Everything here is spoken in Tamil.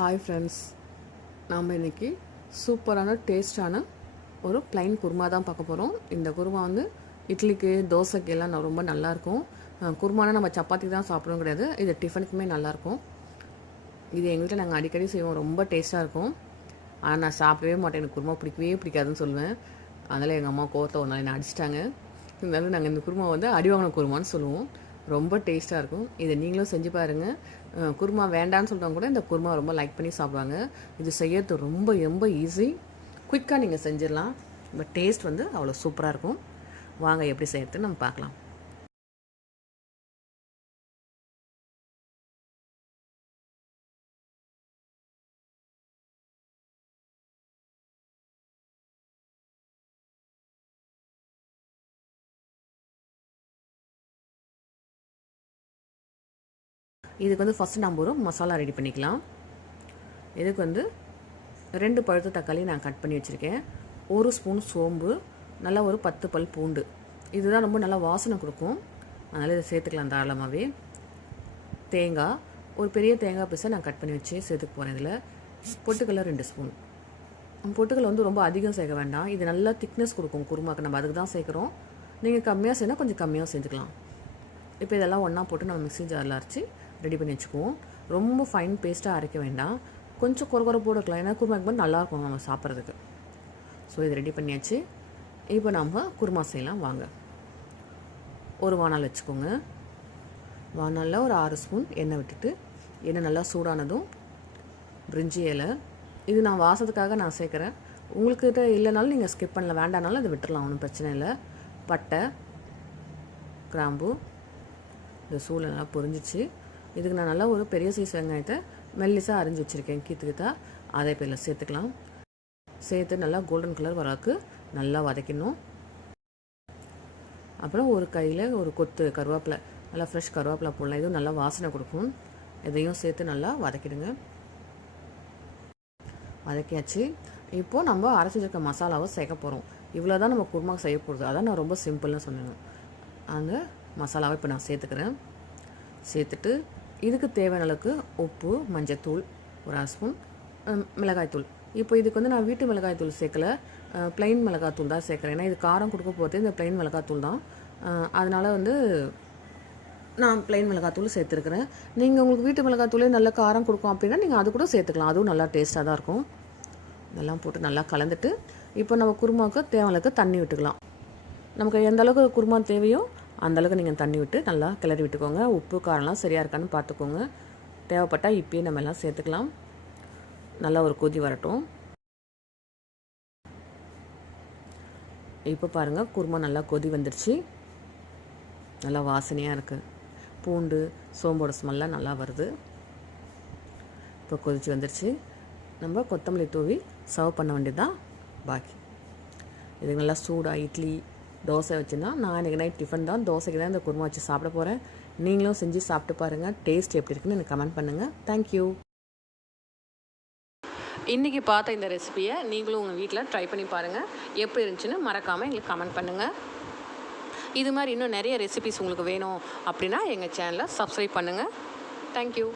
ஹாய் ஃப்ரெண்ட்ஸ், நாம் இன்றைக்கி சூப்பரான டேஸ்டான ஒரு ப்ளைன் குருமா தான் பார்க்க போகிறோம். இந்த குருமா வந்து இட்லிக்கு தோசைக்கு எல்லாம் ரொம்ப நல்லாயிருக்கும். குருமானா நம்ம சப்பாத்தி தான் சாப்பிடணும் கிடையாது, இது டிஃபனுக்குமே நல்லாயிருக்கும். இது எங்கள் வீட்டில் நாங்கள் அடிக்கடி செய்வோம், ரொம்ப டேஸ்ட்டாக இருக்கும். ஆனால் நான் சாப்பிடவே மாட்டேன், எனக்கு குருமா பிடிக்கவே பிடிக்காதுன்னு சொல்லுவேன். அதனால் எங்கள் அம்மா கோவத்தில் ஒரு நாள் என்னை அடிச்சிட்டாங்க. இருந்தாலும் நாங்கள் இந்த குருமா வந்து அடிவாங்கின குருமான்னு சொல்லுவோம். ரொம்ப டேஸ்ட்டாக இருக்கும். இதை நீங்களும் செஞ்சு பாருங்கள். குருமா வேண்டான்னு சொல்கிறவங்க கூட இந்த குருமா ரொம்ப லைக் பண்ணி சாப்பிடுவாங்க. இது செய்யறது ரொம்ப ரொம்ப ஈஸி, குயிக்காக நீங்கள் செஞ்சிடலாம். பட் டேஸ்ட் வந்து அவ்வளோ சூப்பராக இருக்கும். வாங்க எப்படி செய்யறதுன்னு நம்ம பார்க்கலாம். இதுக்கு வந்து ஃபஸ்ட்டு நம்ம ஒரு மசாலா ரெடி பண்ணிக்கலாம். இதுக்கு வந்து 2 பழுத்த தக்காளி நான் கட் பண்ணி வச்சுருக்கேன். 1 ஸ்பூன் சோம்பு, நல்லா ஒரு 10 பல் பூண்டு. இதுதான் ரொம்ப நல்லா வாசனை கொடுக்கும், அதனால் இதை சேர்த்துக்கலாம் தாராளமாகவே. தேங்காய், ஒரு பெரிய தேங்காய் பீஸை நான் கட் பண்ணி வச்சு சேர்த்துக்க போகிறேன். இதில் பொட்டுக்கடலை 2 ஸ்பூன். பொட்டுக்கடலை வந்து ரொம்ப அதிகம் சேர்க்க வேண்டாம், இது நல்லா திக்னஸ் கொடுக்கும் குருமாக்கு, நம்ம அதுக்கு தான் சேர்க்குறோம். நீங்கள் கம்மியாக செய்யணும், கொஞ்சம் கம்மியாக செஞ்சுக்கலாம். இப்போ இதெல்லாம் ஒன்றா போட்டு நம்ம மிக்ஸி ஜாரில் அரைச்சி ரெடி பண்ணி வச்சுக்குவோம். ரொம்ப ஃபைன் பேஸ்ட்டாக அரைக்க வேண்டாம், கொஞ்சம் குறை இருக்கலாம், ஏன்னா குருமாக்கு வந்து நல்லாயிருக்கும் நம்ம சாப்பிட்றதுக்கு. ஸோ இது ரெடி பண்ணியாச்சு. இப்போ நம்ம குருமா செய்யலாம் வாங்க. ஒரு வானல் வச்சுக்கோங்க. வானலில் ஒரு 6 ஸ்பூன் எண்ணெய் விட்டுட்டு, எண்ணெய் நல்லா சூடானதும் பிரிஞ்சி இலை, இது நான் வாசத்துக்காக நான் சேர்க்குறேன். உங்கள்கிட்ட இல்லைனாலும் நீங்கள் ஸ்கிப் பண்ணல, வேண்டானாலும் அதை விட்டுடலாம், ஒன்றும் பிரச்சனை இல்லை. பட்டை, கிராம்பு, இந்த சூளை நல்லா பொரிஞ்சிச்சு. இதுக்கு நான் நல்லா ஒரு பெரிய சைஸ் வெங்காயத்தை மெல்லிசாக அரிஞ்சு வச்சுருக்கேன், கீத்துக்கிட்டா. அதை இப்போ இதில் சேர்த்துக்கலாம். சேர்த்து நல்லா கோல்டன் கலர் வரக்கு நல்லா வதக்கணும். அப்புறம் ஒரு கையில் ஒரு கொத்து கருவேப்பிலை, நல்லா ஃப்ரெஷ் கருவேப்பிலை போடலாம், இதுவும் நல்லா வாசனை கொடுக்கும். இதையும் சேர்த்து நல்லா வதக்கிடுங்க. வதக்கியாச்சு. இப்போது நம்ம அரைச்சி வச்சுருக்க மசாலாவை சேர்க்க போகிறோம். இவ்வளோ தான் நம்ம குருமா செய்ய போகிறது, அதான் நான் ரொம்ப சிம்பிள்னு சொன்னேன். அந்த மசாலாவை இப்போ நான் சேர்த்துக்கிறேன். சேர்த்துட்டு இதுக்கு தேவையான அளவுக்கு உப்பு, மஞ்சத்தூள், ஒரு 1 ஸ்பூன், மிளகாய்த்தூள். இப்போ இதுக்கு வந்து நான் வீட்டு மிளகாய்த்தூள் சேர்க்கலை, ப்ளைன் மிளகாய்த்தூள் தான் சேர்க்குறேன். ஏன்னா இது காரம் கொடுக்க போகிறது இந்த ப்ளைன் மிளகாய்த்தூள் தான், அதனால் வந்து நான் ப்ளைன் மிளகாய்த்தூள் சேர்த்துருக்குறேன். நீங்கள் உங்களுக்கு வீட்டு மிளகாய்த்தூளே நல்ல காரம் கொடுக்கும் அப்படின்னா நீங்கள் அது கூட சேர்த்துக்கலாம், அதுவும் நல்லா டேஸ்ட்டாக தான் இருக்கும். இதெல்லாம் போட்டு நல்லா கலந்துட்டு இப்போ நம்ம குருமாவுக்கு தேவையான அளவுக்கு தண்ணி விட்டுக்கலாம். நமக்கு எந்த அளவுக்கு குருமா தேவையோ அந்தளவுக்கு நீங்கள் தண்ணி விட்டு நல்லா கிளறி விட்டுக்கோங்க. உப்பு காரம்லாம் சரியாக இருக்கான்னு பார்த்துக்கோங்க. தேவைப்பட்டால் இப்பயே நம்ம எல்லாம் சேர்த்துக்கலாம். நல்லா ஒரு கொதி வரட்டும். இப்போ பாருங்கள், குருமா நல்லா கொதி வந்துடுச்சு, நல்லா வாசனையாக இருக்குது. பூண்டு சோம்போட ஸ்மெல்லாம் நல்லா வருது. இப்போ கொதிச்சு வந்துடுச்சு. நம்ம கொத்தமல்லி தூவி சர்வ் பண்ண வேண்டியதுதான் பாக்கி. இது நல்லா சூடாக இட்லி தோசை வச்சுன்னா, நான் இன்றைக்கி நைட் டிஃபன் தான், தோசைக்கு தான் இந்த குருமா வச்சு சாப்பிட போகிறேன். நீங்களும் செஞ்சு சாப்பிட்டு பாருங்கள், டேஸ்ட் எப்படி இருக்குன்னு எனக்கு கமெண்ட் பண்ணுங்கள். தேங்க்யூ. இன்றைக்கி பார்த்த இந்த ரெசிபியை நீங்களும் உங்கள் வீட்டில் ட்ரை பண்ணி பாருங்கள். எப்படி இருந்துச்சுன்னு மறக்காமல் எங்களுக்கு கமெண்ட் பண்ணுங்கள். இது மாதிரி இன்னும் நிறைய ரெசிபிஸ் உங்களுக்கு வேணும் அப்படின்னா எங்கள் சேனலை சப்ஸ்கிரைப் பண்ணுங்கள். தேங்க்யூ.